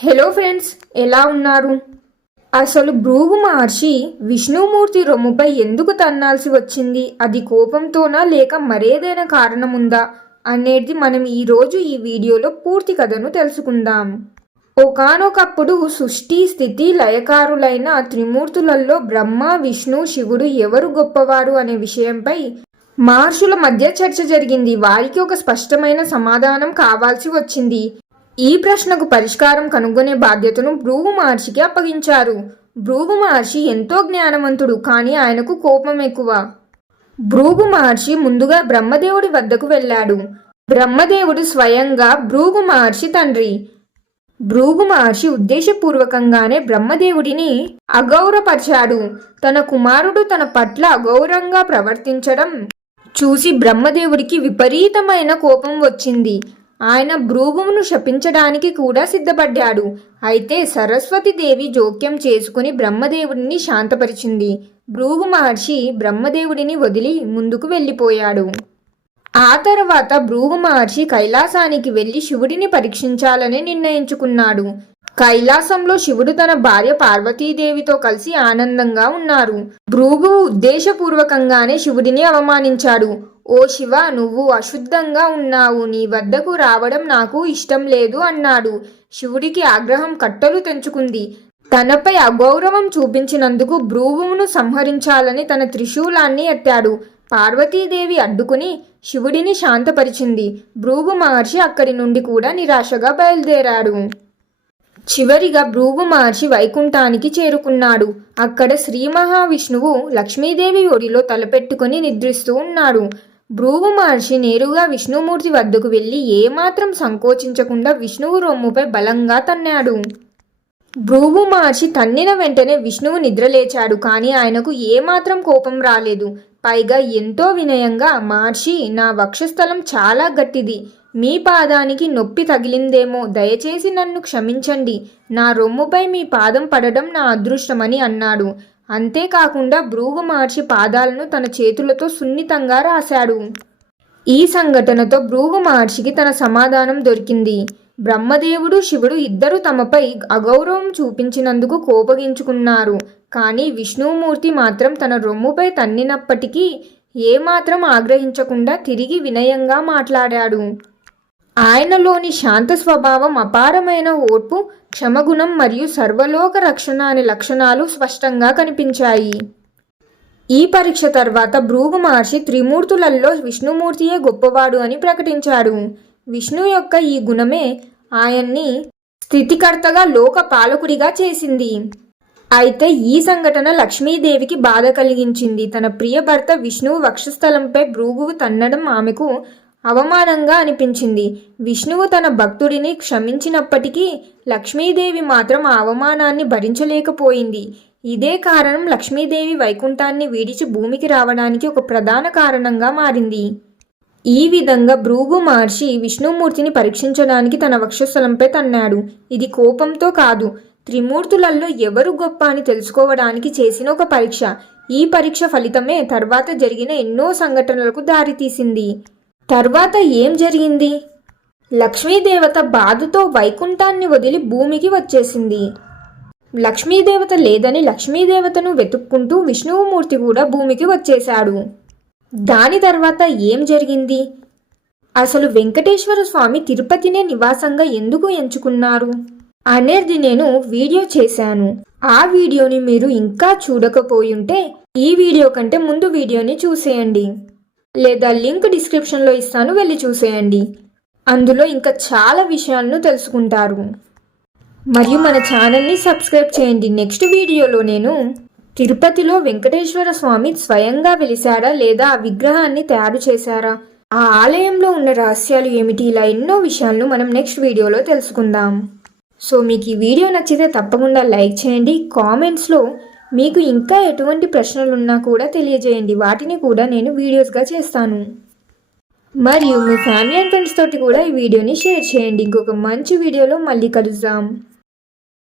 Hello friends ఎలా ఉన్నారు? అసలు భృగు మహర్షి విష్ణుమూర్తి రొమ్ముపై ఎందుకు తన్నాల్సి వచ్చింది? అది కోపంతోనా లేక మరేదైనా కారణముందా? అనేది మనం ఈరోజు ఈ వీడియోలో పూర్తి కథను తెలుసుకుందాం. ఒకనొకప్పుడు సృష్టి స్థితి లయకారులైన త్రిమూర్తులలో బ్రహ్మ విష్ణు శివుడు ఎవరు గొప్పవారు అనే విషయంపై మహర్షుల మధ్య చర్చ జరిగింది. వారికి ఒక స్పష్టమైన సమాధానం కావాల్సి వచ్చింది. ఈ ప్రశ్నకు పరిష్కారం కనుగొనే బాధ్యతను భృగు మహర్షికి అప్పగించారు. భృగు మహర్షి ఎంతో జ్ఞానవంతుడు కానీ ఆయనకు కోపం ఎక్కువ. భృగు మహర్షి ముందుగా బ్రహ్మదేవుడి వద్దకు వెళ్ళాడు. బ్రహ్మదేవుడు స్వయంగా భృగు మహర్షి తండ్రి. భృగు మహర్షి ఉద్దేశపూర్వకంగానే బ్రహ్మదేవుడిని అగౌరవపరిచాడు. తన కుమారుడు తన పట్ల అగౌరవంగా ప్రవర్తించడం చూసి బ్రహ్మదేవుడికి విపరీతమైన కోపం వచ్చింది. ఆయన భృగువును శపించడానికి కూడా సిద్ధపడ్డాడు. అయితే సరస్వతి దేవి జోక్యం చేసుకుని బ్రహ్మదేవుడిని శాంతపరిచింది. భృగు మహర్షి బ్రహ్మదేవుడిని వదిలి ముందుకు వెళ్ళిపోయాడు. ఆ తర్వాత భృగు మహర్షి కైలాసానికి వెళ్ళి శివుడిని పరీక్షించాలని నిర్ణయించుకున్నాడు. కైలాసంలో శివుడు తన భార్య పార్వతీదేవితో కలిసి ఆనందంగా ఉన్నారు. భృగు ఉద్దేశపూర్వకంగానే శివుడిని అవమానించాడు. ఓ శివ నువ్వు అశుద్ధంగా ఉన్నావు. నీ వద్దకు రావడం నాకు ఇష్టం లేదు అన్నాడు. శివుడికి ఆగ్రహం కట్టలు తెంచుకుంది. తనపై అగౌరవం చూపించినందుకు భ్రూవును సంహరించాలని తన త్రిశూలాన్ని ఎత్తాడు. పార్వతీదేవి అడ్డుకుని శివుడిని శాంతపరిచింది. భ్రూవు మహర్షి అక్కడి నుండి కూడా నిరాశగా బయలుదేరాడు. చివరిగా భ్రూవు మహర్షి వైకుంఠానికి చేరుకున్నాడు. అక్కడ శ్రీ మహావిష్ణువు లక్ష్మీదేవి ఒడిలో తలపెట్టుకుని నిద్రిస్తూ ఉన్నాడు. భృగు మహర్షి నేరుగా విష్ణుమూర్తి వద్దకు వెళ్ళి ఏమాత్రం సంకోచించకుండా విష్ణువు రొమ్ముపై బలంగా తన్నాడు. భృగు మహర్షి తన్నిన వెంటనే విష్ణువు నిద్రలేచాడు కానీ ఆయనకు ఏమాత్రం కోపం రాలేదు. పైగా ఎంతో వినయంగా మహర్షి నా వక్షస్థలం చాలా గట్టిది. మీ పాదానికి నొప్పి తగిలిందేమో దయచేసి నన్ను క్షమించండి. నా రొమ్ముపై మీ పాదం పడడం నా అదృష్టమని అన్నాడు. అంతేకాకుండా భృగు మహర్షి పాదాలను తన చేతులతో సున్నితంగా రాశాడు. ఈ సంఘటనతో భృగు మహర్షికి తన సమాధానం దొరికింది. బ్రహ్మదేవుడు శివుడు ఇద్దరు తమపై అగౌరవం చూపించినందుకు కోపగించుకున్నారు. కానీ విష్ణుమూర్తి మాత్రం తన రొమ్ముపై తన్నినప్పటికీ ఏమాత్రం ఆగ్రహించకుండా తిరిగి వినయంగా మాట్లాడాడు. ఆయనలోని శాంత స్వభావం అపారమైన ఓర్పు క్షమగుణం మరియు సర్వలోక రక్షణ అనే లక్షణాలు స్పష్టంగా కనిపించాయి. ఈ పరీక్ష తర్వాత భృగు మహర్షి త్రిమూర్తులలో విష్ణుమూర్తియే గొప్పవాడు అని ప్రకటించాడు విష్ణు యొక్క ఈ గుణమే ఆయన్ని స్థితికర్తగా లోక పాలకుడిగా చేసింది. అయితే ఈ సంఘటన లక్ష్మీదేవికి బాధ కలిగించింది. తన ప్రియ భర్త విష్ణువు వక్షస్థలంపై భృగువు తన్నడం ఆమెకు అవమానంగా అనిపించింది. విష్ణువు తన భక్తుడిని క్షమించినప్పటికీ లక్ష్మీదేవి మాత్రం ఆ అవమానాన్ని భరించలేకపోయింది. ఇదే కారణం లక్ష్మీదేవి వైకుంఠాన్ని వీడిచి భూమికి రావడానికి ఒక ప్రధాన కారణంగా మారింది. ఈ విధంగా భృగు మహర్షి విష్ణుమూర్తిని పరీక్షించడానికి తన వక్షస్థలంపై తన్నాడు. ఇది కోపంతో కాదు త్రిమూర్తులలో ఎవరు గొప్ప అని తెలుసుకోవడానికి చేసిన ఒక పరీక్ష. ఈ పరీక్ష ఫలితమే తర్వాత జరిగిన ఎన్నో సంఘటనలకు దారితీసింది. తర్వాత ఏం జరిగింది? లక్ష్మీదేవత బాధతో వైకుంఠాన్ని వదిలి భూమికి వచ్చేసింది. లక్ష్మీదేవత లేదని లక్ష్మీదేవతను వెతుక్కుంటూ విష్ణువుమూర్తి కూడా భూమికి వచ్చేశాడు. దాని తర్వాత ఏం జరిగింది? అసలు వెంకటేశ్వర స్వామి తిరుపతినే నివాసంగా ఎందుకు ఎంచుకున్నారు? అనేది నేను వీడియో చేశాను. ఆ వీడియోని మీరు ఇంకా చూడకపోయుంటే ఈ వీడియో కంటే ముందు వీడియోని చూసేయండి. లేదా లింక్ డిస్క్రిప్షన్లో ఇస్తాను వెళ్ళి చూసేయండి. అందులో ఇంకా చాలా విషయాలను తెలుసుకుంటారు. మరియు మన ఛానల్ని సబ్స్క్రైబ్ చేయండి. నెక్స్ట్ వీడియోలో నేను తిరుపతిలో వెంకటేశ్వర స్వామి స్వయంగా వెలిశారా లేదా ఆ విగ్రహాన్ని తయారు చేశారా? ఆ ఆలయంలో ఉన్న రహస్యాలు ఏమిటి? ఇలా ఎన్నో విషయాలను మనం నెక్స్ట్ వీడియోలో తెలుసుకుందాం. సో మీకు ఈ వీడియో నచ్చితే తప్పకుండా లైక్ చేయండి. కామెంట్స్లో మీకు ఇంకా ఎటువంటి ప్రశ్నలు ఉన్నా కూడా తెలియజేయండి. వాటిని కూడా నేను వీడియోస్గా చేస్తాను. మరియు మీ ఫ్యామిలీ అండ్ ఫ్రెండ్స్ తోటి కూడా ఈ వీడియోని షేర్ చేయండి. ఇంకొక మంచి వీడియోలో మళ్ళీ కలుద్దాం.